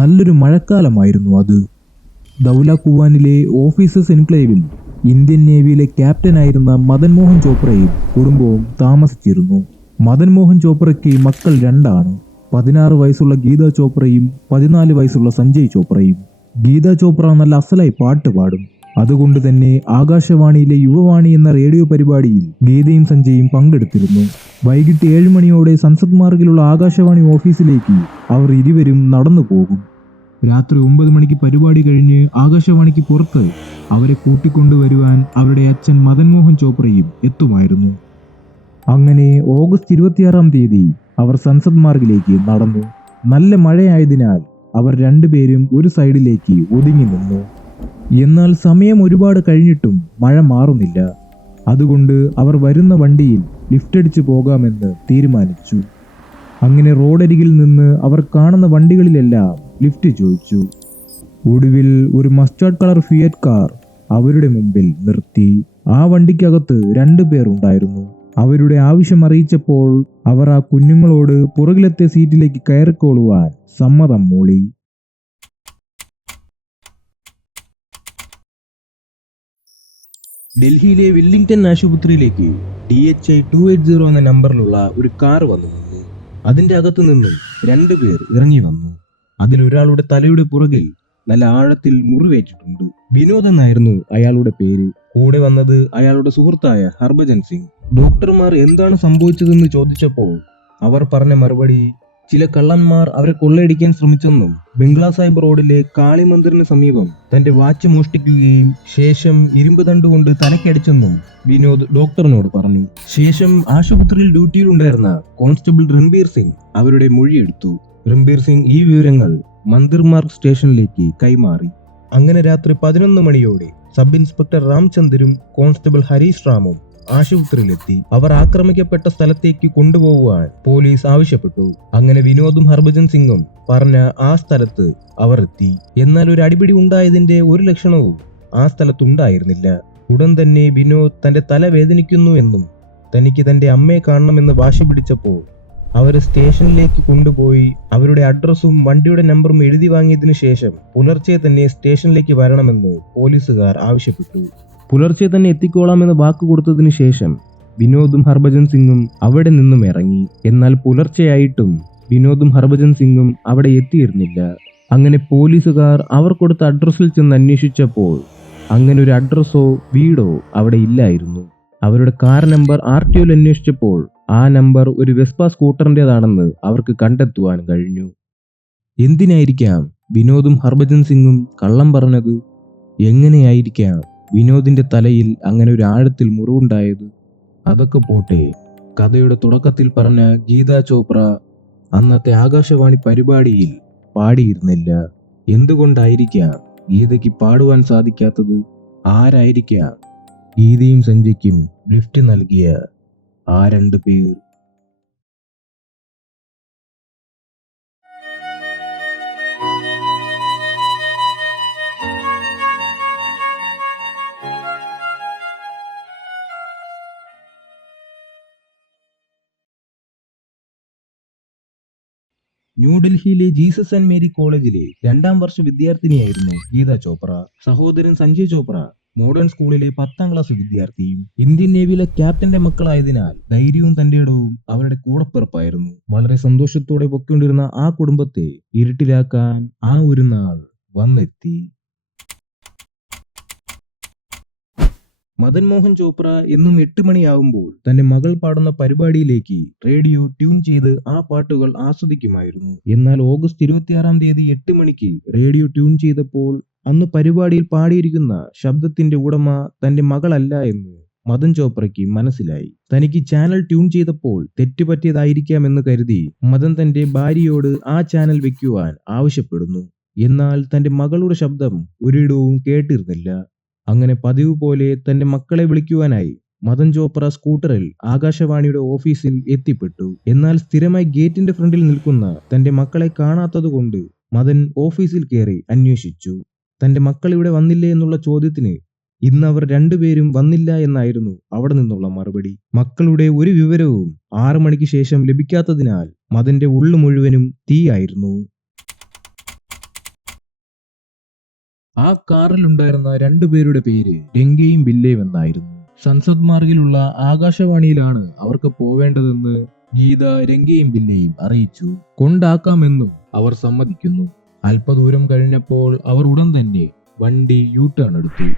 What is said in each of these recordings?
നല്ലൊരു മഴക്കാലമായിരുന്നു അത്. ദൗലകുവാനിലെ officers എൻക്ലേവിൽ Indian നേവിയിലെ ക്യാപ്റ്റനായിരുന്ന Madan Mohan ചോപ്രയും കുടുംബവും താമസിച്ചിരുന്നു. മദൻ മോഹൻ ചോപ്രയ്ക്ക് മക്കൾ രണ്ടാണ്. 16 വയസ്സുള്ള ഗീത ചോപ്രയും 14 വയസ്സുള്ള സഞ്ജയ് ചോപ്രയും. ഗീത ചോപ്ര നല്ല അസലായി പാട്ട് പാടും. അതുകൊണ്ട് തന്നെ ആകാശവാണിയിലെ യുവവാണി എന്ന റേഡിയോ പരിപാടിയിൽ ഗീതയും സഞ്ജയും പങ്കെടുത്തിരുന്നു. വൈകിട്ട് 7 മണിയോടെ സൻസദ് മാർഗിലുള്ള ആകാശവാണി ഓഫീസിലേക്ക് അവർ ഇരുവരും നടന്നു പോകും. രാത്രി 9 മണിക്ക് പരിപാടി കഴിഞ്ഞ് ആകാശവാണിക്ക് പുറത്ത് അവരെ കൂട്ടിക്കൊണ്ടുവരുവാൻ അവരുടെ അച്ഛൻ മദൻ മോഹൻ ചോപ്രയും എത്തുമായിരുന്നു. അങ്ങനെ ഓഗസ്റ്റ് 26-ാം തീയതി അവർ സൻസദ് മാർഗിലേക്ക് നടന്നു. നല്ല മഴയായതിനാൽ അവർ രണ്ടുപേരും ഒരു സൈഡിലേക്ക് ഒതുങ്ങി നിന്നു. എന്നാൽ സമയം ഒരുപാട് കഴിഞ്ഞിട്ടും മഴ മാറുന്നില്ല. അതുകൊണ്ട് അവർ വരുന്ന വണ്ടിയിൽ ലിഫ്റ്റ് അടിച്ചു പോകാമെന്ന് തീരുമാനിച്ചു. അങ്ങനെ റോഡരികിൽ നിന്ന് അവർ കാണുന്ന വണ്ടികളിലെല്ലാം ലിഫ്റ്റ് ചോദിച്ചു. ഒടുവിൽ ഒരു മസ്റ്റാർഡ് കളർ ഫിയറ്റ് കാർ അവരുടെ മുമ്പിൽ നിർത്തി. ആ വണ്ടിക്കകത്ത് 2 പേർ ഉണ്ടായിരുന്നു. അവരുടെ ആവശ്യം അറിയിച്ചപ്പോൾ അവർ ആ കുഞ്ഞുങ്ങളോട് പുറകിലത്തെ സീറ്റിലേക്ക് കയറിക്കോളുവാൻ സമ്മതം മൂളി. ഡൽഹിയിലെ വില്ലിംഗ്ടൺ ആശുപത്രിയിലേക്ക് DHI 280 എന്ന നമ്പറിലുള്ള ഒരു കാർ വന്നു നിന്നു. അതിന്റെ അകത്തു നിന്നും 2 പേർ ഇറങ്ങി വന്നു. അതിലൊരാളുടെ തലയുടെ പുറകിൽ നല്ല ആഴത്തിൽ മുറിവേറ്റിട്ടുണ്ട്. വിനോദ് എന്നായിരുന്നു അയാളുടെ പേര്. കൂടെ വന്നത് അയാളുടെ സുഹൃത്തായ ഹർഭജൻ സിംഗ്. ഡോക്ടർമാർ എന്താണ് സംഭവിച്ചതെന്ന് ചോദിച്ചപ്പോൾ അവർ പറഞ്ഞ മറുപടി, ചില കള്ളന്മാർ അവരെ കൊള്ളയടിക്കാൻ ശ്രമിച്ചെന്നും ബംഗ്ലാ സാഹിബ് റോഡിലെ കാളി മന്ദിറിന് സമീപം തന്റെ വാച്ച് മോഷ്ടിക്കുകയും ശേഷം ഇരുമ്പ് തണ്ടുകൊണ്ട് തലക്കടിച്ചെന്നും വിനോദ് ഡോക്ടറിനോട് പറഞ്ഞു. ശേഷം ആശുപത്രിയിൽ ഡ്യൂട്ടിയിലുണ്ടായിരുന്ന കോൺസ്റ്റബിൾ രൺബീർ സിംഗ് അവരുടെ മൊഴിയെടുത്തു. രൺബീർ സിംഗ് ഈ വിവരങ്ങൾ മന്ദിർ മാർഗ് സ്റ്റേഷനിലേക്ക് കൈമാറി. അങ്ങനെ രാത്രി 11 മണിയോടെ സബ് ഇൻസ്പെക്ടർ രാംചന്ദരും കോൺസ്റ്റബിൾ ഹരീഷ് റാമും ആശുപത്രിയിലെത്തി. അവർ ആക്രമിക്കപ്പെട്ട സ്ഥലത്തേക്ക് കൊണ്ടുപോകുവാൻ പോലീസ് ആവശ്യപ്പെട്ടു. അങ്ങനെ വിനോദും ഹർഭജൻ സിംഗും പറഞ്ഞ ആ സ്ഥലത്ത് അവർ എത്തി. എന്നാൽ ഒരു അടിപിടി ഉണ്ടായതിന്റെ ഒരു ലക്ഷണവും ആ സ്ഥലത്തുണ്ടായിരുന്നില്ല. ഉടൻ തന്നെ വിനോദ് തന്റെ തല വേദനിക്കുന്നു എന്നും തനിക്ക് തന്റെ അമ്മയെ കാണണമെന്ന് വാശി പിടിച്ചപ്പോൾ അവരെ സ്റ്റേഷനിലേക്ക് കൊണ്ടുപോയി അവരുടെ അഡ്രസ്സും വണ്ടിയുടെ നമ്പറും എഴുതി വാങ്ങിയതിനു ശേഷം പുലർച്ചെ തന്നെ സ്റ്റേഷനിലേക്ക് വരണമെന്ന് പോലീസുകാർ ആവശ്യപ്പെട്ടു. പുലർച്ചെ തന്നെ എത്തിക്കോളാമെന്ന് വാക്ക് കൊടുത്തതിനു ശേഷം വിനോദും ഹർഭജൻ സിംഗും അവിടെ നിന്നും ഇറങ്ങി. എന്നാൽ പുലർച്ചെയായിട്ടും വിനോദും ഹർഭജൻ സിംഗും അവിടെ എത്തിയിരുന്നില്ല. അങ്ങനെ പോലീസുകാർ അവർ കൊടുത്ത അഡ്രസ്സിൽ ചെന്ന് അന്വേഷിച്ചപ്പോൾ അങ്ങനെ ഒരു അഡ്രസ്സോ വീടോ അവിടെ ഇല്ലായിരുന്നു. അവരുടെ കാർ നമ്പർ RTOയിൽ അന്വേഷിച്ചപ്പോൾ ആ നമ്പർ ഒരു വെസ്പ സ്കൂട്ടറിൻ്റെതാണെന്ന് അവർക്ക് കണ്ടെത്തുവാൻ കഴിഞ്ഞു. എന്തിനായിരിക്കാം വിനോദും ഹർഭജൻ സിംഗും കള്ളം പറഞ്ഞത്? എങ്ങനെയായിരിക്കാം വിനോദിന്റെ തലയിൽ അങ്ങനെ ഒരു ആഴത്തിൽ മുറിവുണ്ടായത്? അതൊക്കെ പോട്ടെ, കഥയുടെ തുടക്കത്തിൽ പറഞ്ഞ ഗീത ചോപ്ര അന്നത്തെ ആകാശവാണി പരിപാടിയിൽ പാടിയിരുന്നില്ല. എന്തുകൊണ്ടായിരിക്കാം ഗീതയ്ക്ക് പാടുവാൻ സാധിക്കാത്തത്? ആരായിരിക്കാം ഗീതയും സഞ്ജയ്ക്കും ലിഫ്റ്റ് നൽകിയ ആ 2 പേർ? ന്യൂഡൽഹിയിലെ ജീസസ് ആൻഡ് മേരി കോളേജിലെ 2ാം വർഷ വിദ്യാർത്ഥിനിയായിരുന്നു ഗീത ചോപ്ര. സഹോദരൻ സഞ്ജയ് ചോപ്ര മോഡേൺ സ്കൂളിലെ 10ാം ക്ലാസ് വിദ്യാർത്ഥിയും. ഇന്ത്യൻ നേവിയിലെ ക്യാപ്റ്റന്റെ മക്കളായതിനാൽ ധൈര്യവും തന്റെ ഇടവും അവരുടെ കൂടപ്പിറപ്പായിരുന്നു. വളരെ സന്തോഷത്തോടെ പൊക്കൊണ്ടിരുന്ന ആ കുടുംബത്തെ ഇരുട്ടിലാക്കാൻ ആ ഒരു നാൾ വന്നെത്തി. മദൻ മോഹൻ ചോപ്ര എന്നും 8 മണിയാവുമ്പോൾ തന്റെ മകൾ പാടുന്ന പരിപാടിയിലേക്ക് റേഡിയോ ട്യൂൺ ചെയ്ത് ആ പാട്ടുകൾ ആസ്വദിക്കുമായിരുന്നു. എന്നാൽ ഓഗസ്റ്റ് 26-ാം തീയതി 8 മണിക്ക് റേഡിയോ ട്യൂൺ ചെയ്തപ്പോൾ അന്ന് പരിപാടിയിൽ പാടിയിരിക്കുന്ന ശബ്ദത്തിന്റെ ഉടമ തന്റെ മകളല്ല എന്ന് മദൻ ചോപ്രയ്ക്ക് മനസ്സിലായി. തനിക്ക് ചാനൽ ട്യൂൺ ചെയ്തപ്പോൾ തെറ്റുപറ്റിയതായിരിക്കാമെന്ന് കരുതി മദൻ തന്റെ ഭാര്യയോട് ആ ചാനൽ വെക്കുവാൻ ആവശ്യപ്പെടുന്നു. എന്നാൽ തന്റെ മകളുടെ ശബ്ദം ഒരിടവും കേട്ടിരുന്നില്ല. അങ്ങനെ പതിവ് പോലെ തന്റെ മക്കളെ വിളിക്കുവാനായി മദൻ ചോപ്ര സ്കൂട്ടറിൽ ആകാശവാണിയുടെ ഓഫീസിൽ എത്തിപ്പെട്ടു. എന്നാൽ സ്ഥിരമായി ഗേറ്റിന്റെ ഫ്രണ്ടിൽ നിൽക്കുന്ന തന്റെ മക്കളെ കാണാത്തതുകൊണ്ട് മദൻ ഓഫീസിൽ കയറി അന്വേഷിച്ചു. തന്റെ മക്കൾ ഇവിടെ വന്നില്ലേ എന്നുള്ള ചോദ്യത്തിന് ഇന്ന് അവർ 2 പേരും വന്നില്ല എന്നായിരുന്നു അവിടെ നിന്നുള്ള മറുപടി. മക്കളുടെ ഒരു വിവരവും 6 മണിക്ക് ശേഷം ലഭിക്കാത്തതിനാൽ മദന്റെ ഉള്ളു മുഴുവനും തീയായിരുന്നു. ആ കാറിലുണ്ടായിരുന്ന രണ്ടുപേരുടെ പേര് രംഗയും ബില്ലയും എന്നായിരുന്നു. സൻസദ് മാർഗിലുള്ള ആകാശവാണിയിലാണ് അവർക്ക് പോവേണ്ടതെന്ന് ഗീത രംഗയും ബില്ലയും അറിയിച്ചു. കൊണ്ടാക്കാമെന്നും അവർ സമ്മതിക്കുന്നു. അല്പദൂരം കഴിഞ്ഞപ്പോൾ അവർ ഉടൻ തന്നെ വണ്ടി യു ടേൺ എടുത്തു.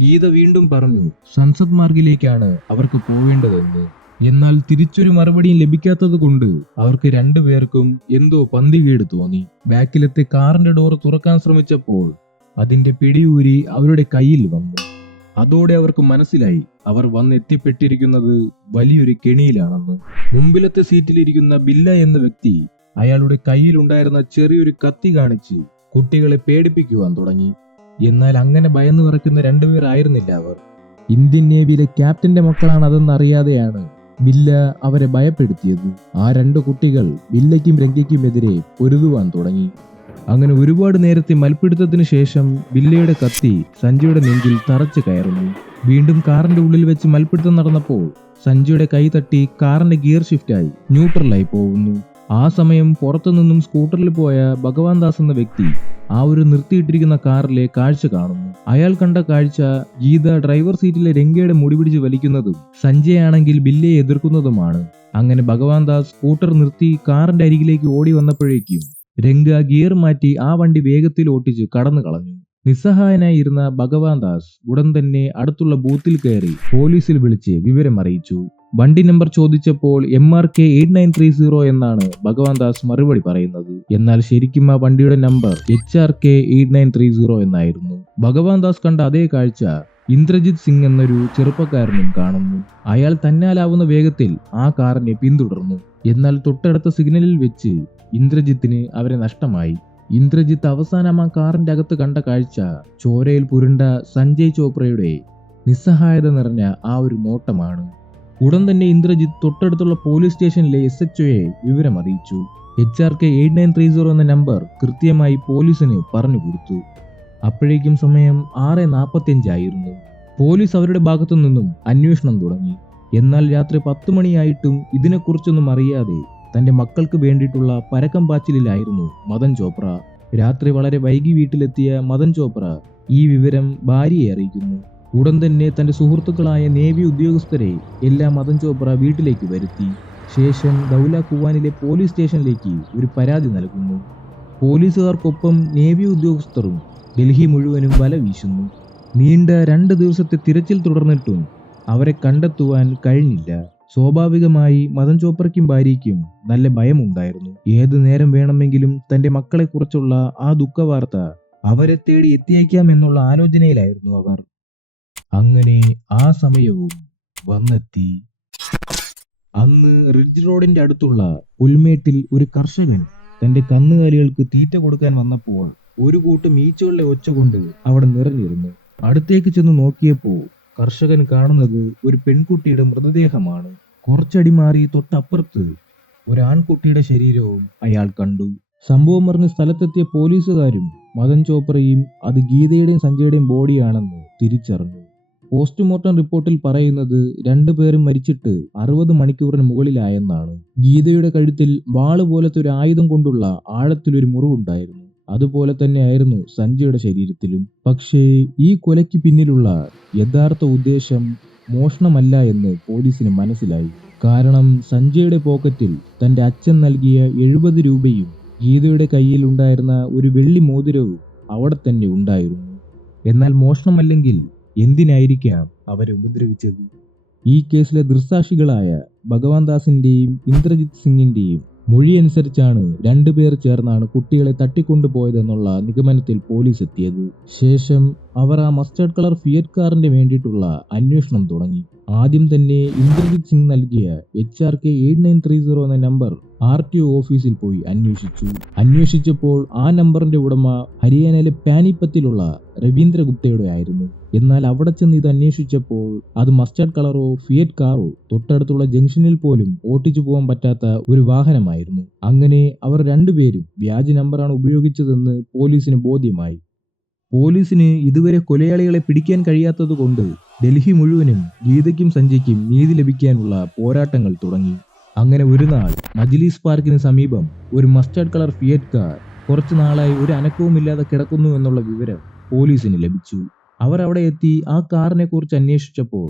ഗീത വീണ്ടും പറഞ്ഞു സൻസദ് മാർഗിലേക്കാണ് അവർക്ക് പോവേണ്ടതെന്ന്. എന്നാൽ തിരിച്ചൊരു മറുപടിയും ലഭിക്കാത്തത് കൊണ്ട് അവർക്ക് രണ്ടുപേർക്കും എന്തോ പന്തികേട് തോന്നി. ബാക്കിലത്തെ കാറിന്റെ ഡോർ തുറക്കാൻ ശ്രമിച്ചപ്പോൾ അതിന്റെ പിടിയൂരി അവരുടെ കയ്യിൽ വന്നു. അതോടെ അവർക്ക് മനസ്സിലായി അവർ വന്നെത്തിപ്പെട്ടിരിക്കുന്നത് വലിയൊരു കെണിയിലാണെന്ന്. മുമ്പിലത്തെ സീറ്റിലിരിക്കുന്ന ബില്ല എന്ന വ്യക്തി അയാളുടെ കയ്യിലുണ്ടായിരുന്ന ചെറിയൊരു കത്തി കാണിച്ച് കുട്ടികളെ പേടിപ്പിക്കുവാൻ തുടങ്ങി. എന്നാൽ അങ്ങനെ ഭയന്നു വിറയ്ക്കുന്ന രണ്ടുപേർ ആയിരുന്നില്ല അവർ. ഇന്ത്യൻ നേവിയിലെ ക്യാപ്റ്റന്റെ മക്കളാണ് അതെന്നറിയാതെയാണ് ബില്ല അവരെ ഭയപ്പെടുത്തിയത്. ആ രണ്ടു കുട്ടികൾ ബില്ലയ്ക്കും രംഗയ്ക്കുമെതിരെ പൊരുതുവാൻ തുടങ്ങി. അങ്ങനെ ഒരുപാട് നേരത്തെ മൽപ്പിടുത്തത്തിന് ശേഷം ബില്ലയുടെ കത്തി സഞ്ജയുടെ നെഞ്ചിൽ തറച്ചു കയറുന്നു. വീണ്ടും കാറിന്റെ ഉള്ളിൽ വെച്ച് മൽപ്പിടുത്തം നടന്നപ്പോൾ സഞ്ജയുടെ കൈ തട്ടി കാറിന്റെ ഗിയർ ഷിഫ്റ്റായി ന്യൂട്രലായി പോകുന്നു. ആ സമയം പുറത്തുനിന്നും സ്കൂട്ടറിൽ പോയ ഭഗവാൻ ദാസ് എന്ന വ്യക്തി ആ ഒരു നിർത്തിയിട്ടിരിക്കുന്ന കാറിലെ കാഴ്ച കാണുന്നു. അയാൾ കണ്ട കാഴ്ച ഗീത ഡ്രൈവർ സീറ്റിലെ രംഗയുടെ മുടി പിടിച്ച് വലിക്കുന്നതും സഞ്ജയാണെങ്കിൽ ബില്ലയെ എതിർക്കുന്നതുമാണ്. അങ്ങനെ ഭഗവാൻ ദാസ് സ്കൂട്ടർ നിർത്തി കാറിന്റെ അരികിലേക്ക് ഓടി വന്നപ്പോഴേക്കും രംഗ ഗിയർ മാറ്റി ആ വണ്ടി വേഗത്തിൽ ഓട്ടിച്ച് കടന്നു കളഞ്ഞു. നിസ്സഹായനായി ഇരുന്ന ഭഗവാൻ ദാസ് ഉടൻ തന്നെ അടുത്തുള്ള ബൂത്തിൽ കയറി പോലീസിൽ വിളിച്ച് വിവരം അറിയിച്ചു. വണ്ടി നമ്പർ ചോദിച്ചപ്പോൾ MRK 8930 എന്നാണ് ഭഗവാൻ ദാസ് മറുപടി പറയുന്നത്. എന്നാൽ ശരിക്കും ആ വണ്ടിയുടെ നമ്പർ HRK 8930 എന്നായിരുന്നു. ഭഗവാൻ ദാസ് കണ്ട അതേ കാഴ്ച ഇന്ദ്രജിത് സിംഗ് എന്നൊരു ചെറുപ്പക്കാരനും കാണുന്നു. അയാൾ തന്നാലാവുന്ന വേഗത്തിൽ ആ കാറിനെ പിന്തുടർന്നു. എന്നാൽ തൊട്ടടുത്ത സിഗ്നലിൽ വെച്ച് ഇന്ദ്രജിത്തിന് അവരെ നഷ്ടമായി. ഇന്ദ്രജിത്ത് അവസാനം ആ കാറിന്റെ അകത്ത് കണ്ട കാഴ്ച ചോരയിൽ പുരുണ്ട സഞ്ജയ് ചോപ്രയുടെ നിസ്സഹായത നിറഞ്ഞ ആ ഒരു നോട്ടമാണ്. ഉടൻ തന്നെ ഇന്ദ്രജിത്ത് തൊട്ടടുത്തുള്ള പോലീസ് സ്റ്റേഷനിലെ SHOയെ വിവരം അറിയിച്ചു. HRK 8930 എന്ന നമ്പർ കൃത്യമായി പോലീസിന് പറഞ്ഞു കൊടുത്തു. അപ്പോഴേക്കും സമയം 6:45 ആയിരുന്നു. പോലീസ് അവരുടെ ഭാഗത്തു നിന്നും അന്വേഷണം തുടങ്ങി. എന്നാൽ രാത്രി 10 മണിയായിട്ടും ഇതിനെക്കുറിച്ചൊന്നും അറിയാതെ തന്റെ മക്കൾക്ക് വേണ്ടിയിട്ടുള്ള പരക്കം പാച്ചിലായിരുന്നു മദൻ ചോപ്ര. രാത്രി വളരെ വൈകി വീട്ടിലെത്തിയ മദൻ ചോപ്ര ഈ വിവരം ഭാര്യയെ അറിയിക്കുന്നു. ഉടൻ തന്നെ തന്റെ സുഹൃത്തുക്കളായ നേവി ഉദ്യോഗസ്ഥരെ എല്ലാം മദൻ ചോപ്ര വീട്ടിലേക്ക് വരുത്തി. ശേഷം ദൗല കുവാനിലെ പോലീസ് സ്റ്റേഷനിലേക്ക് ഒരു പരാതി നൽകുന്നു. പോലീസുകാർക്കൊപ്പം നേവി ഉദ്യോഗസ്ഥരും ഡൽഹി മുഴുവനും വല വീശുന്നു. നീണ്ട 2 ദിവസത്തെ തിരച്ചിൽ തുടർന്നിട്ടും അവരെ കണ്ടെത്തുവാൻ കഴിഞ്ഞില്ല. സ്വാഭാവികമായി മദൻ ചോപ്രയ്ക്കും ഭാര്യയ്ക്കും നല്ല ഭയമുണ്ടായിരുന്നു. ഏതു നേരം വേണമെങ്കിലും തന്റെ മക്കളെ കുറിച്ചുള്ള ആ ദുഃഖവാർത്ത അവരെ തേടി എത്തിയേക്കാം എന്നുള്ള ആലോചനയിലായിരുന്നു അവർ. അങ്ങനെ ആ സമയവും വന്നെത്തി. അന്ന് റിഡ്ജ് റോഡിന്റെ അടുത്തുള്ള പുൽമേട്ടിൽ ഒരു കർഷകൻ തന്റെ കന്നുകാലികൾക്ക് തീറ്റ കൊടുക്കാൻ വന്നപ്പോൾ ഒരു കൂട്ടം ഈച്ചകളുടെ ഒച്ച കൊണ്ട് അവിടെ നിറഞ്ഞിരുന്നു. അടുത്തേക്ക് ചെന്ന് നോക്കിയപ്പോൾ കർഷകൻ കാണുന്നത് ഒരു പെൺകുട്ടിയുടെ മൃതദേഹമാണ്. കുറച്ചടി മാറി തൊട്ടപ്പുറത്ത് ഒരു ആൺകുട്ടിയുടെ ശരീരവും അയാൾ കണ്ടു. സംഭവം പറഞ്ഞ് സ്ഥലത്തെത്തിയ പോലീസുകാരും മദൻ ചോപ്രയും അത് ഗീതയുടെയും സഞ്ജയുടെയും ബോഡിയാണെന്ന് തിരിച്ചറിഞ്ഞു. പോസ്റ്റ്മോർട്ടം റിപ്പോർട്ടിൽ പറയുന്നത് രണ്ടുപേരും മരിച്ചിട്ട് 60 മണിക്കൂറിന് മുകളിലായെന്നാണ്. ഗീതയുടെ കഴുത്തിൽ വാള് പോലത്തെ ഒരു ആയുധം കൊണ്ടുള്ള ആഴത്തിലൊരു മുറിവുണ്ടായിരുന്നു. അതുപോലെ തന്നെയായിരുന്നു സഞ്ജയുടെ ശരീരത്തിലും. പക്ഷേ ഈ കൊലയ്ക്ക് പിന്നിലുള്ള യഥാർത്ഥ ഉദ്ദേശം മോഷണമല്ല എന്ന് പോലീസിന് മനസ്സിലായി. കാരണം സഞ്ജയുടെ പോക്കറ്റിൽ തന്റെ അച്ഛൻ നൽകിയ 70 രൂപയും ഗീതയുടെ കയ്യിൽ ഉണ്ടായിരുന്ന ഒരു വെള്ളി മോതിരവും അവിടെ തന്നെ ഉണ്ടായിരുന്നു. എന്നാൽ മോഷണമല്ലെങ്കിൽ എന്തിനായിരിക്കാം അവരെ ഉപദ്രവിച്ചത്? ഈ കേസിലെ ദൃക്സാക്ഷികളായ ഭഗവാൻ ദാസിന്റെയും ഇന്ദ്രജിത് സിംഗിന്റെയും മൊഴി അനുസരിച്ചാണ് രണ്ടുപേർ ചേർന്നാണ് കുട്ടികളെ തട്ടിക്കൊണ്ടുപോയതെന്നുള്ള നിഗമനത്തിൽ പോലീസ് എത്തിയത്. ശേഷം അവർ ആ മസ്റ്റേർഡ് കളർ ഫിയറ്റ് കാറിന്റെ വേണ്ടിയിട്ടുള്ള അന്വേഷണം തുടങ്ങി. ആദ്യം തന്നെ ഇന്ദ്രജിത് സിംഗ് നൽകിയ HRK 8930 എന്ന നമ്പർ RTO ഓഫീസിൽ പോയി അന്വേഷിച്ചപ്പോൾ ആ നമ്പറിന്റെ ഉടമ ഹരിയാനയിലെ പാനിപ്പത്തിലുള്ള രവീന്ദ്ര ഗുപ്തയുടെ ആയിരുന്നു. എന്നാൽ അവിടെ ചെന്ന് ഇത് അന്വേഷിച്ചപ്പോൾ അത് മസ്റ്റേർഡ് കളറോ ഫിയറ്റ് കാറോ തൊട്ടടുത്തുള്ള ജംഗ്ഷനിൽ പോലും ഓട്ടിച്ചു പോകാൻ പറ്റാത്ത ഒരു വാഹനമായിരുന്നു. അങ്ങനെ അവർ രണ്ടുപേരും വ്യാജ നമ്പറാണ് ഉപയോഗിച്ചതെന്ന് പോലീസിന് ബോധ്യമായി. പോലീസിന് ഇതുവരെ കൊലയാളികളെ പിടിക്കാൻ കഴിയാത്തത് കൊണ്ട് ഡൽഹി മുഴുവനും ഗീതയ്ക്കും സഞ്ജയ്ക്കും നീതി ലഭിക്കാനുള്ള പോരാട്ടങ്ങൾ തുടങ്ങി. അങ്ങനെ ഒരു നാൾ മജ്ലിസ് പാർക്കിന് സമീപം ഒരു മസ്റ്റേർഡ് കളർ ഫിയറ്റ് കാർ കുറച്ചു നാളായി ഒരു അനക്കവുമില്ലാതെ കിടക്കുന്നു എന്നുള്ള വിവരം പോലീസിന് ലഭിച്ചു. അവർ അവിടെ എത്തി ആ കാറിനെ കുറിച്ച് അന്വേഷിച്ചപ്പോൾ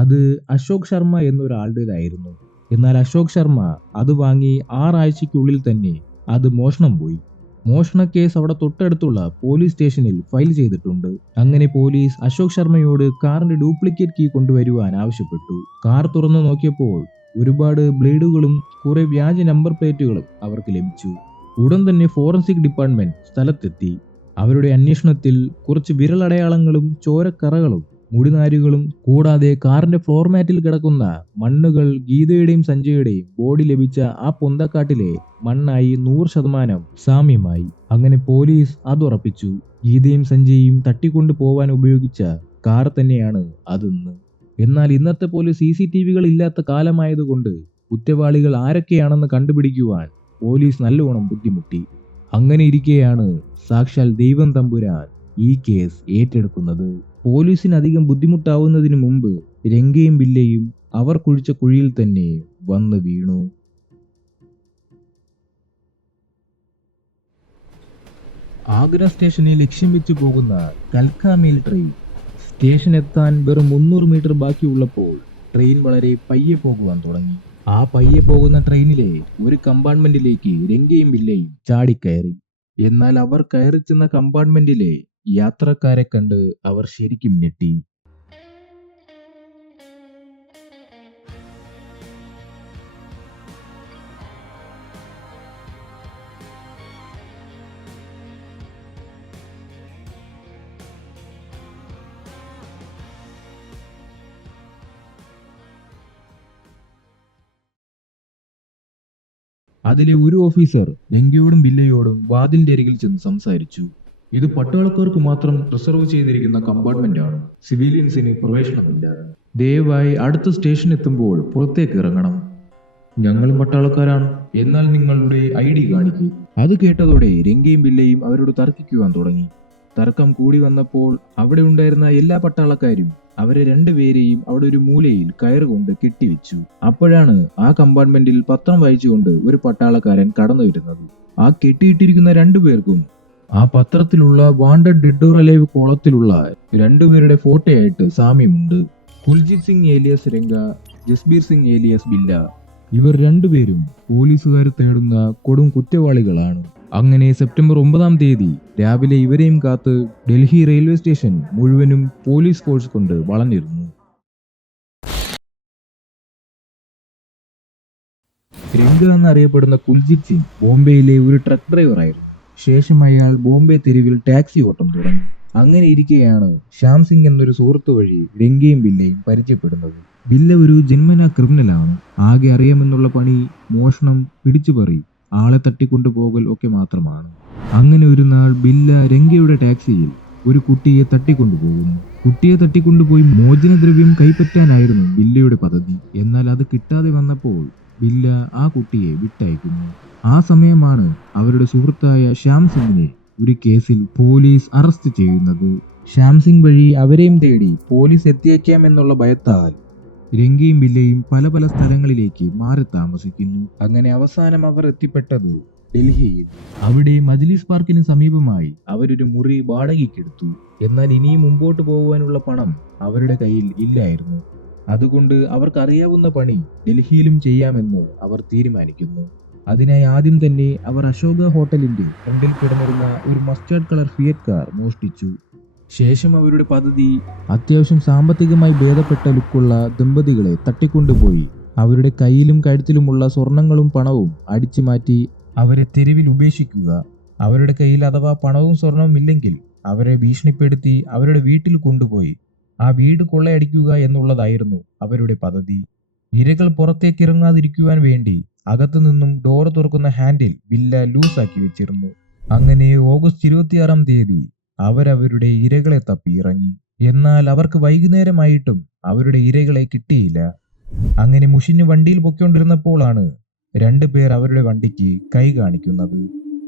അത് അശോക് ശർമ്മ എന്നൊരാളുടേതായിരുന്നു. എന്നാൽ അശോക് ശർമ്മ അത് വാങ്ങി 6 ആഴ്ചയ്ക്കുള്ളിൽ തന്നെ അത് മോഷണം പോയി. മോഷണ കേസ് അവിടെ തൊട്ടടുത്തുള്ള പോലീസ് സ്റ്റേഷനിൽ ഫയൽ ചെയ്തിട്ടുണ്ട്. അങ്ങനെ പോലീസ് അശോക് ശർമ്മയോട് കാറിന്റെ ഡ്യൂപ്ലിക്കേറ്റ് കീ കൊണ്ടുവരുവാൻ ആവശ്യപ്പെട്ടു. കാർ തുറന്നു നോക്കിയപ്പോൾ ഒരുപാട് ബ്ലേഡുകളും കുറെ വ്യാജ നമ്പർ പ്ലേറ്റുകളും അവർക്ക് ലഭിച്ചു. ഉടൻ തന്നെ ഫോറൻസിക് ഡിപ്പാർട്ട്മെന്റ് സ്ഥലത്തെത്തി. അവരുടെ അന്വേഷണത്തിൽ കുറച്ച് വിരലടയാളങ്ങളും ചോരക്കറകളും മുടിനാരുകളും കൂടാതെ കാറിന്റെ ഫ്ലോർ മാറ്റിൽ കിടക്കുന്ന മണ്ണുകൾ ഗീതയുടെയും സഞ്ജയുടെയും ബോഡി ലഭിച്ച ആ പൊന്തക്കാട്ടിലെ മണ്ണായി 100% സാമ്യമായി. അങ്ങനെ പോലീസ് അത് ഉറപ്പിച്ചു. ഗീതയും സഞ്ജയും തട്ടിക്കൊണ്ടു പോവാൻ ഉപയോഗിച്ച കാർ തന്നെയാണ് അതെന്ന്. എന്നാൽ ഇന്നത്തെ പോലെ CCTVകൾ ഇല്ലാത്ത കാലമായതുകൊണ്ട് കുറ്റവാളികൾ ആരൊക്കെയാണെന്ന് കണ്ടുപിടിക്കുവാൻ പോലീസ് നല്ലോണം ബുദ്ധിമുട്ടി. അങ്ങനെ ഇരിക്കെയാണ് സാക്ഷാൽ ദൈവം തമ്പുരാൻ ഈ കേസ് ഏറ്റെടുക്കുന്നത്. പോലീസിന് അധികം ബുദ്ധിമുട്ടാവുന്നതിന് മുമ്പ് രംഗയും ബില്ലയും അവർ കുഴിച്ച കുഴിയിൽ തന്നെ വന്ന് വീണു. ആഗ്ര സ്റ്റേഷനെ ലക്ഷ്യം വെച്ച് പോകുന്ന കൽക്ക മെയിൽ ട്രെയിൻ സ്റ്റേഷൻ എത്താൻ വെറും 300 മീറ്റർ ബാക്കിയുള്ളപ്പോൾ ട്രെയിൻ വളരെ പയ്യെ പോകുവാൻ തുടങ്ങി. ആ പയ്യെ പോകുന്ന ട്രെയിനിലെ ഒരു കമ്പാർട്ട്മെന്റിലേക്ക് രംഗയും ബില്ലയും ചാടിക്കയറി. എന്നാൽ അവർ കയറി ചെന്ന കമ്പാർട്ട്മെന്റിലെ യാത്രക്കാരെ കണ്ട് അവർ ശരിക്കും ഞെട്ടി. അതിലെ ഒരു ഓഫീസർ രംഗയോടും ബില്ലയോടും വാതിലിന്റെ അരികിൽ ചെന്ന് സംസാരിച്ചു. ഇത് പട്ടാളക്കാർക്ക് മാത്രം റിസർവ് ചെയ്തിരിക്കുന്ന കമ്പാർട്ട്മെന്റ് ആണ്. സിവിലിയൻസിന് പ്രവേശനമില്ല. ദയവായി അടുത്ത സ്റ്റേഷൻ എത്തുമ്പോൾ പുറത്തേക്ക് ഇറങ്ങണം. ഞങ്ങളും പട്ടാളക്കാരാണ്. എന്നാൽ നിങ്ങളുടെ ID കാണിക്കൂ. അത് കേട്ടതോടെ രംഗയും ബില്ലയും അവരോട് തർക്കിക്കുവാൻ തുടങ്ങി. തർക്കം കൂടി വന്നപ്പോൾ അവിടെ ഉണ്ടായിരുന്ന എല്ലാ പട്ടാളക്കാരും അവരെ രണ്ടുപേരെയും അവിടെ ഒരു മൂലയിൽ കയറുകൊണ്ട് കെട്ടിവെച്ചു. അപ്പോഴാണ് ആ കമ്പാർട്ട്മെന്റിൽ പത്രം വായിച്ചുകൊണ്ട് ഒരു പട്ടാളക്കാരൻ കടന്നു വരുന്നത്. ആ കെട്ടിയിട്ടിരിക്കുന്ന രണ്ടുപേർക്കും ആ പത്രത്തിലുള്ള വാണ്ടഡ് ഡെഡ് ഓർ അലൈവ് കോളത്തിലുള്ള രണ്ടുപേരുടെ ഫോട്ടോയായിട്ട് സാമ്യമുണ്ട്. കുൽജിത് സിംഗ് ഏലിയസ് രംഗ, ജസ്ബീർ സിംഗ് ഏലിയസ് ബില്ല. ഇവർ രണ്ടുപേരും പോലീസുകാർ തേടുന്ന കൊടും കുറ്റവാളികളാണ്. അങ്ങനെ സെപ്റ്റംബർ 9-ാം തീയതി രാവിലെ ഇവരെയും കാത്ത് ഡൽഹി റെയിൽവേ സ്റ്റേഷൻ മുഴുവനും പോലീസ് ഫോഴ്സ് കൊണ്ട് വളഞ്ഞിരുന്നു. രംഗ എന്നറിയപ്പെടുന്ന കുൽജിത് സിംഗ് ബോംബെയിലെ ഒരു ട്രക്ക് ഡ്രൈവറായിരുന്നു. ശേഷം അയാൾ ബോംബെ തെരുവിൽ ടാക്സി ഓട്ടം തുടങ്ങി. അങ്ങനെ ഇരിക്കെയാണ് ശ്യാം സിംഗ് എന്നൊരു സുഹൃത്തു വഴി രംഗയും ബില്ലയും പരിചയപ്പെടുന്നത്. ബില്ല ഒരു ജന്മനാ ക്രിമിനലാണ്. ആകെ അറിയാമെന്നുള്ള പണി മോഷണം, പിടിച്ചുപറി, ആളെ തട്ടിക്കൊണ്ടുപോകൽ ഒക്കെ മാത്രമാണ്. അങ്ങനെ ഒരു നാൾ ബില്ല രംഗയുടെ ടാക്സിയിൽ ഒരു കുട്ടിയെ തട്ടിക്കൊണ്ടുപോകുന്നു. കുട്ടിയെ തട്ടിക്കൊണ്ടുപോയി മോചനദ്രവ്യം കൈപ്പറ്റാനായിരുന്നു ബില്ലയുടെ പദ്ധതി. എന്നാൽ അത് കിട്ടാതെ വന്നപ്പോൾ ബില്ല ആ കുട്ടിയെ വിട്ടയക്കുന്നു. ആ സമയമാണ് അവരുടെ സുഹൃത്തായ ശ്യാം സിംഗിനെ ഒരു കേസിൽ പോലീസ് അറസ്റ്റ് ചെയ്യുന്നത്. ശ്യാം സിംഗ് വഴി അവരെയും തേടി പോലീസ് എത്തിയേക്കാമെന്നുള്ള ഭയത്താൽ രംഗയും ബില്ലയും പല പല സ്ഥലങ്ങളിലേക്ക് മാറി താമസിക്കുന്നു. അങ്ങനെ അവസാനം അവർ എത്തിപ്പെട്ടത് ഡൽഹിയിൽ. അവിടെ മജ്ലിസ് പാർക്കിന് സമീപമായി അവരൊരു മുറി വാടകയ്ക്കെടുത്തു. എന്നാൽ ഇനിയും മുമ്പോട്ട് പോകുവാനുള്ള പണം അവരുടെ കയ്യിൽ ഇല്ലായിരുന്നു. അതുകൊണ്ട് അവർക്കറിയാവുന്ന പണി ഡൽഹിയിലും ചെയ്യാമെന്ന് അവർ തീരുമാനിക്കുന്നു. അതിനായി ആദ്യം തന്നെ അവർ അശോക ഹോട്ടലിന്റെ ഫ്രണ്ടിൽ കിടന്നിരുന്ന ഒരു മസ്റ്റാർഡ് കളർ ഫിയറ്റ് കാർ മോഷ്ടിച്ചു. ശേഷം അവരുടെ പദ്ധതി അത്യാവശ്യം സാമ്പത്തികമായി ഭേദപ്പെട്ട ലുക്കുള്ള ദമ്പതികളെ തട്ടിക്കൊണ്ടുപോയി അവരുടെ കയ്യിലും കഴുത്തിലുമുള്ള സ്വർണങ്ങളും പണവും അടിച്ചു മാറ്റി അവരെ തെരുവിൽ ഉപേക്ഷിക്കുക. അവരുടെ കയ്യിൽ അഥവാ പണവും സ്വർണവും ഇല്ലെങ്കിൽ അവരെ ഭീഷണിപ്പെടുത്തി അവരുടെ വീട്ടിൽ കൊണ്ടുപോയി ആ വീട് കൊള്ളയടിക്കുക എന്നുള്ളതായിരുന്നു അവരുടെ പദ്ധതി. ഇരകൾ പുറത്തേക്ക് ഇറങ്ങാതിരിക്കുവാൻ വേണ്ടി അകത്തു നിന്നും ഡോറ് തുറക്കുന്ന ഹാൻഡിൽ ബില്ല ലൂസാക്കി വെച്ചിരുന്നു. അങ്ങനെ ഓഗസ്റ്റ് 26-ാം തീയതി അവരവരുടെ ഇരകളെ തപ്പി ഇറങ്ങി. എന്നാൽ അവർക്ക് വൈകുന്നേരമായിട്ടും അവരുടെ ഇരകളെ കിട്ടിയില്ല. അങ്ങനെ മുഷിഞ്ഞ് വണ്ടിയിൽ പൊയ്ക്കൊണ്ടിരുന്നപ്പോഴാണ് രണ്ടുപേർ അവരുടെ വണ്ടിക്ക് കൈ കാണിക്കുന്നത്.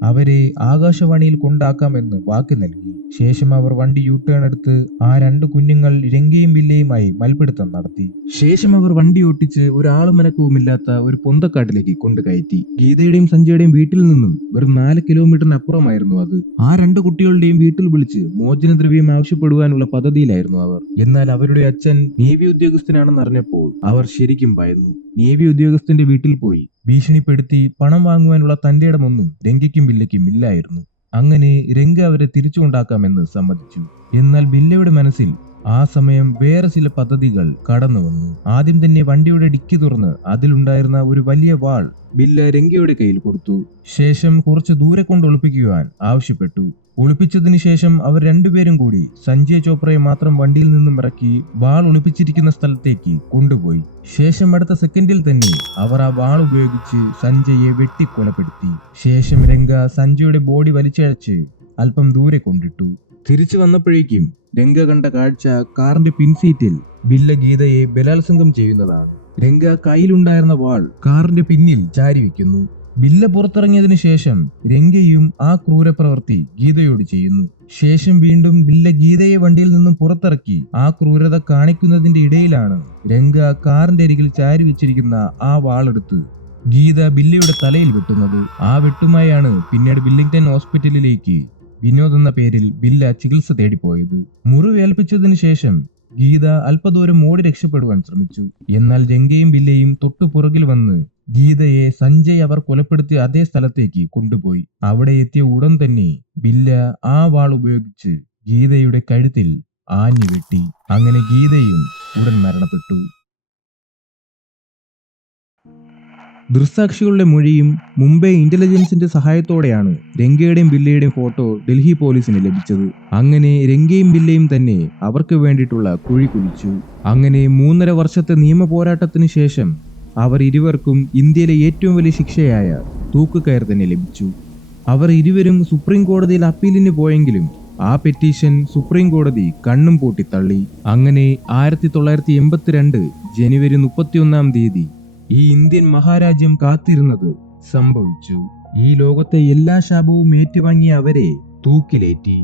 അവരെ ആകാശവാണിയിൽ കൊണ്ടാക്കാമെന്ന് വാക്ക് നൽകി. ശേഷം അവർ വണ്ടി യു ടേൺ എടുത്ത് ആ രണ്ട് കുഞ്ഞുങ്ങൾ രംഗയും ബില്ലയുമായി മൽപിടുത്തം നടത്തി. ശേഷം അവർ വണ്ടി ഓട്ടിച്ച് ഒരാളുമനക്കവുമില്ലാത്ത ഒരു പൊന്തക്കാട്ടിലേക്ക് കൊണ്ടുകയറ്റി. ഗീതയുടെയും സഞ്ജയുടെയും വീട്ടിൽ നിന്നും വെറും 4 കിലോമീറ്ററിന് അപ്പുറമായിരുന്നു അത്. ആ രണ്ട് കുട്ടികളുടെയും വീട്ടിൽ വിളിച്ച് മോചനദ്രവ്യം ആവശ്യപ്പെടുവാനുള്ള പദ്ധതിയിലായിരുന്നു അവർ. എന്നാൽ അവരുടെ അച്ഛൻ നേവി ഉദ്യോഗസ്ഥനാണെന്ന് അറിഞ്ഞപ്പോൾ അവർ ശരിക്കും ഭയന്നു. നേവി ഉദ്യോഗസ്ഥന്റെ വീട്ടിൽ പോയി ഭീഷണിപ്പെടുത്തി പണം വാങ്ങുവാനുള്ള തന്റെ ഇടമൊന്നും രംഗയ്ക്കും ബില്ലയ്ക്കും ഇല്ലായിരുന്നു. അങ്ങനെ രംഗ അവരെ തിരിച്ചുകൊണ്ടാക്കാമെന്ന് സമ്മതിച്ചു. എന്നാൽ ബില്ലയുടെ മനസ്സിൽ ആ സമയം വേറെ ചില പദ്ധതികൾ കടന്നു വന്നു. ആദ്യം തന്നെ വണ്ടിയുടെ ഡിക്കി തുറന്ന് അതിലുണ്ടായിരുന്ന ഒരു വലിയ വാൾ ബില്ല രംഗയുടെ കയ്യിൽ കൊടുത്തു. ശേഷം കുറച്ച് ദൂരെ കൊണ്ട് ഒളിപ്പിക്കുവാൻ ആവശ്യപ്പെട്ടു. ഒളിപ്പിച്ചതിന് ശേഷം അവർ രണ്ടുപേരും കൂടി സഞ്ജയ് ചോപ്രയെ മാത്രം വണ്ടിയിൽ നിന്നും ഇറക്കി വാൾ ഒളിപ്പിച്ചിരിക്കുന്ന സ്ഥലത്തേക്ക് കൊണ്ടുപോയി. ശേഷം അടുത്ത സെക്കൻഡിൽ തന്നെ അവർ ആ വാൾ ഉപയോഗിച്ച് സഞ്ജയെ വെട്ടിക്കൊലപ്പെടുത്തി. ശേഷം രംഗ സഞ്ജയുടെ ബോഡി വലിച്ചഴച്ച് അല്പം ദൂരെ കൊണ്ടിട്ടു. തിരിച്ചു വന്നപ്പോഴേക്കും രംഗ കണ്ട കാഴ്ച കാറിന്റെ പിൻസീറ്റിൽ ബില്ല ഗീതയെ ബലാത്സംഗം ചെയ്യുന്നതാണ്. രംഗ കയ്യിലുണ്ടായിരുന്ന വാൾ കാറിന്റെ പിന്നിൽ ചാരി വെക്കുന്നു. ബില്ല പുറത്തിറങ്ങിയതിനു ശേഷം രംഗയും ആ ക്രൂരപ്രവൃത്തി ഗീതയോട് ചെയ്യുന്നു. ശേഷം വീണ്ടും ബില്ല ഗീതയെ വണ്ടിയിൽ നിന്നും പുറത്തിറക്കി ആ ക്രൂരത കാണിക്കുന്നതിന്റെ ഇടയിലാണ് രംഗ കാറിന്റെ അരികിൽ ചാരി വെച്ചിരിക്കുന്ന ആ വാളെടുത്ത് ഗീത ബില്ലയുടെ തലയിൽ വെട്ടുന്നത്. ആ വെട്ടുമായാണ് പിന്നീട് ബില്ലിംഗ്ടൺ ഹോസ്പിറ്റലിലേക്ക് വിനോദ് എന്ന പേരിൽ ബില്ല ചികിത്സ തേടിപ്പോയത്. മുറിവേൽപ്പിച്ചതിനു ശേഷം ഗീത അല്പദൂരം ഓടി രക്ഷപ്പെടുവാൻ ശ്രമിച്ചു. എന്നാൽ രംഗയും ബില്ലയും തൊട്ടു പുറകിൽ വന്ന് ഗീതയെ സഞ്ജയ് അവർ കൊലപ്പെടുത്തിയ അതേ സ്ഥലത്തേക്ക് കൊണ്ടുപോയി. അവിടെ എത്തിയ ഉടൻ തന്നെ ബില്ല ആ വാൾ ഉപയോഗിച്ച് ഗീതയുടെ കഴുത്തിൽ ആഞ്ഞു വെട്ടി. അങ്ങനെ ഗീതയും ഉടൻ മരണപ്പെട്ടു. ദൃക്സാക്ഷികളുടെ മൊഴിയും മുംബൈ ഇന്റലിജൻസിന്റെ സഹായത്തോടെയാണ് രംഗയുടെയും ബില്ലയുടെയും ഫോട്ടോ ഡൽഹി പോലീസിന് ലഭിച്ചത്. അങ്ങനെ രംഗയും ബില്ലയും തന്നെ അവർക്ക് വേണ്ടിയിട്ടുള്ള കുഴി കുഴിച്ചു. അങ്ങനെ 3.5 വർഷത്തെ നിയമ പോരാട്ടത്തിന് ശേഷം അവർ ഇരുവർക്കും ഇന്ത്യയിലെ ഏറ്റവും വലിയ ശിക്ഷയായ തൂക്കുകയർ തന്നെ ലഭിച്ചു. അവർ ഇരുവരും സുപ്രീം കോടതിയിൽ അപ്പീലിന് പോയെങ്കിലും ആ പെറ്റീഷൻ സുപ്രീം കോടതി കണ്ണും പൂട്ടി തള്ളി. അങ്ങനെ 1982 ജനുവരി 31-ാം തീയതി ഈ ഇന്ത്യൻ മഹാരാജ്യം കാത്തിരുന്നത് സംഭവിച്ചു. ഈ ലോകത്തെ എല്ലാ ശാപവും ഏറ്റുവാങ്ങിയ അവരെ തൂക്കിലേറ്റി.